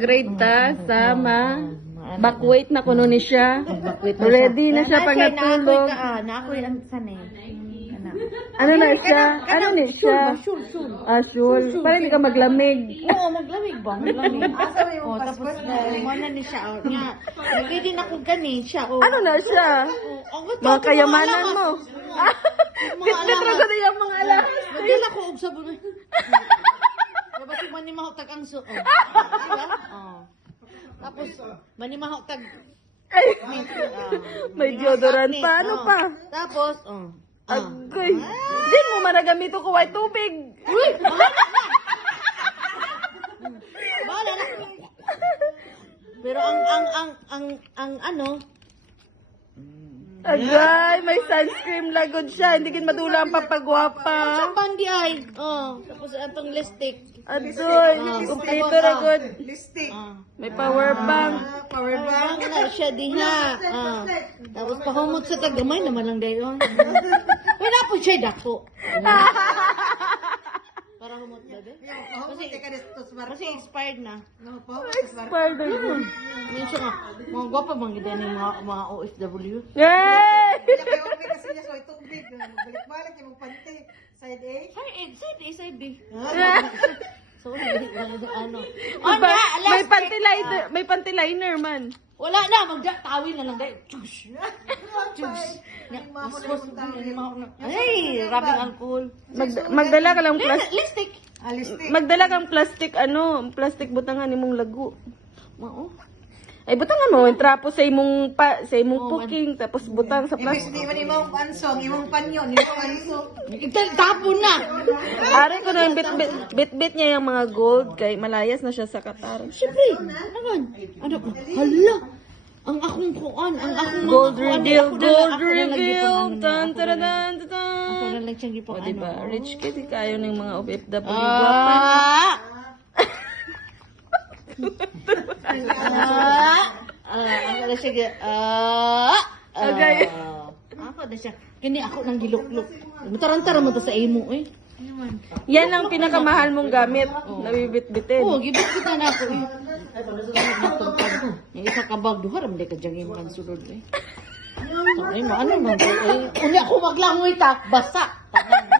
mag-grade ta sa backweight na kuno ni siya. Ready na siya pag natulog. Naakoy ang sanay. Ano na siya? Ano ni siya? Shul. Shul. Para hindi ka maglamig. Oo, maglamig ba? Maglamig. Tapos mana ni siya. Ready na kung gani siya. Ano na siya? Mga kayamanan mo. Bitbit ra gud yung mga alahas. Magdala ko og sabon. Dapat man ni mahutag ang suot. Tapos man ni mahutag. May deodorant pa. Ano pa? Tapos Agoy. Di mo managamito ko white tubig. Bahala na. Pero ang ano, agay, may sunscreen lagod siya. Hindi kin madula ang papagwapa. ang pandi ay. Tapos atong lipstick. Adoy, kumpleto ragod. Listik. May power bank. Power bank. Ang na siya diha. Tapos pahumot sa tagamay naman lang dayon. Wala po siya dako. Para humot ba de? Kasi expired na. Expired na yun. Minsan nga, mga gwapa bang gida ni mga OFW. Yay! Kasi niya so tubig. Balik-balik yung panty. Side A. Side B. So, ano. May panty liner man. Wala na, tawin na lang dahil. Ay, rabing alcohol. Magdala ka lang Lipstick. Listik. Magdala kang plastic butangan imong lagu. Mao. Ay butangan mo yung trapo sa imong puking tapos butang sa Ibig plastic. sabihin imong pansong, imong panyon, imong pansong. Tapon na. Ari ko na yung bit niya yung mga gold kay malayas na siya sa Qatar. Siyempre, naman. Ano ba? Hala. Ang akong kuan, ang akong Gold mga kuan, reveal, ako na gold lang reveal. gipang ano na, Tan ako tan na lang- tan tan. Ako na lang siyang gipang O diba, ano. rich kid kayo ng mga OFW guwapa. Ako na siya, Agay. Ako na siya. Kini ako nang gilukluk. Mataran-taran mo to sa imo eh. Yan ang pinakamahal mong gamit na bibit-bitin. Oo, gibit kita na ako eh. Yung isa ka bag, duha ram di ka diyang iman sulod eh. Ay, ano nang eh. Uli ako maglangoy ta, basa.